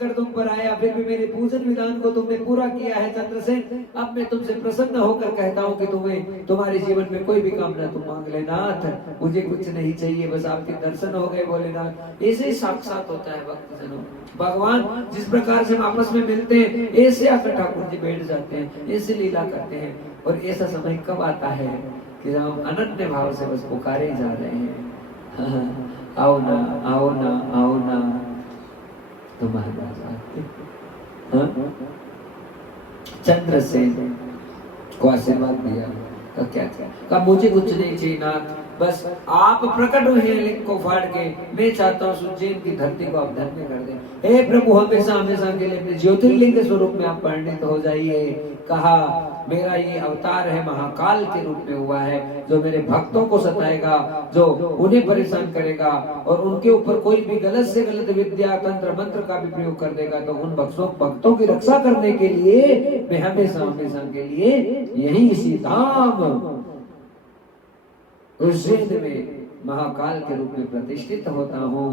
कर तुम पर आया, फिर भी मेरे पूजन विधान को तुमने पूरा किया है चंद्रसेन। अब मैं तुमसे प्रसन्न होकर कहता हूँ कि तुम्हें तुम्हारे जीवन में कोई भी कामना तुम मांग लेनाथ, मुझे कुछ नहीं चाहिए, बस आपके दर्शन हो गए भोलेनाथ। ऐसे ही साक्षात होता है भक्त जनों। भगवान जिस प्रकार से हम आपस में मिलते हैं, ऐसे आकर ठाकुर जी बैठ जाते हैं, ऐसे लीला करते हैं। और ऐसा समय कब आता है कि जब हम अनन्य भाव से बस पुकारे जा रहे हैं, आओ ना आओ ना आओ ना तुम्हारे पास आते। चंद्रसेन को आशीर्वाद दिया तो क्या कहा, मुझे कुछ नहीं चाहिए नाथ, बस आप प्रकट हुए हैं लिंग को फाड़ के, मैं चाहता हूँ उज्जैन की धरती को आप धन्य कर दें। हे प्रभु, हमेशा हमेशा के लिए अपने ज्योतिर्लिंग के स्वरूप में आप परिणित हो जाइए। कहा मेरा ये अवतार है महाकाल के रूप में हुआ है, जो मेरे भक्तों को सताएगा, जो उन्हें परेशान करेगा और उनके ऊपर कोई भी गलत से गलत विद्या तंत्र मंत्र का भी प्रयोग कर देगा, तो उन भक्तों की रक्षा करने के लिए मैं हमेशा हमेशा के लिए यही इसी धाम उज्जैन में महाकाल के रूप में प्रतिष्ठित होता हूँ।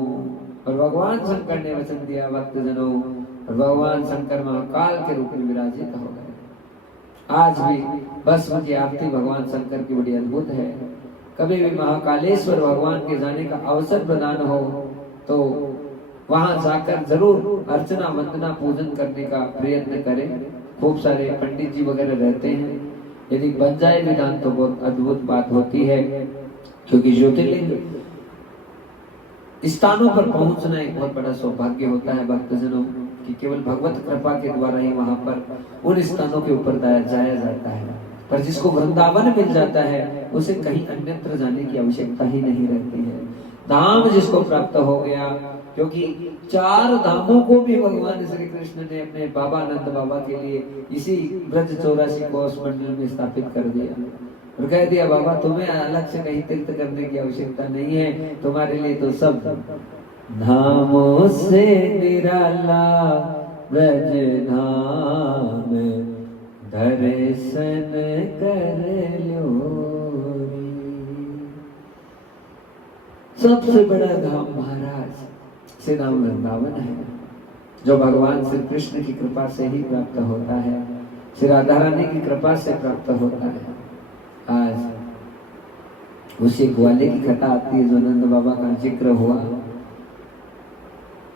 और भगवान शंकर ने वचन दिया भक्त जनों, और भगवान शंकर महाकाल के रूप में विराजित हो गए। आज भी भस्म की आरती भगवान शंकर की बड़ी अद्भुत है। कभी भी महाकालेश्वर भगवान के जाने का अवसर प्रदान हो तो वहां जाकर जरूर अर्चना वंदना पूजन करने का प्रयत्न करें। खूब सारे पंडित जी वगैरह रहते हैं, यदि बन जाए विधान तो बहुत अद्भुत बात होती है, क्योंकि ज्योतिर्लिंग स्थानों पर पहुंचना एक बहुत बड़ा सौभाग्य होता है भक्तजनों, कि केवल भगवत कृपा के द्वारा ही वहां पर उन स्थानों के ऊपर जाया जाता है। पर जिसको वृंदावन मिल जाता है उसे कहीं अन्यत्र जाने की आवश्यकता ही नहीं रहती है। धाम जिसको प्राप्त हो गया, क्योंकि 4 धामों को भी भगवान श्री कृष्ण ने अपने बाबा नंद बाबा के लिए इसी ब्रज 84 कोष मंडल में स्थापित कर दिया और कह दिया, बाबा तुम्हें अलग से कहीं तीर्थ करने की आवश्यकता नहीं है, तुम्हारे लिए तो सब धामों से निराला ब्रज धाम दर्शन कर लो। सबसे बड़ा धाम महाराज से नाम वृंदावन है, जो भगवान श्री कृष्ण की कृपा से ही प्राप्त होता है, श्री राधा रानी की कृपा से प्राप्त होता है। आज उसी ग्वाले की कथा आती है जो नंद बाबा का जिक्र हुआ,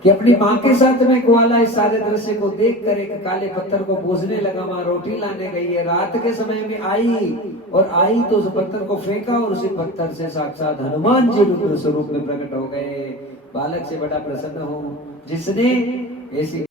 कि अपनी माँ के साथ में ग्वाला इस सारे दृश्य को देखकर एक काले पत्थर को पूजने लगा। माँ रोटी लाने गई है, रात के समय में आई तो उस पत्थर को फेंका और उसी पत्थर से साक्षात हनुमान जी रुद्र स्वरूप में प्रकट हो गए। बालक से बड़ा प्रसन्न हूँ जिसने ऐसी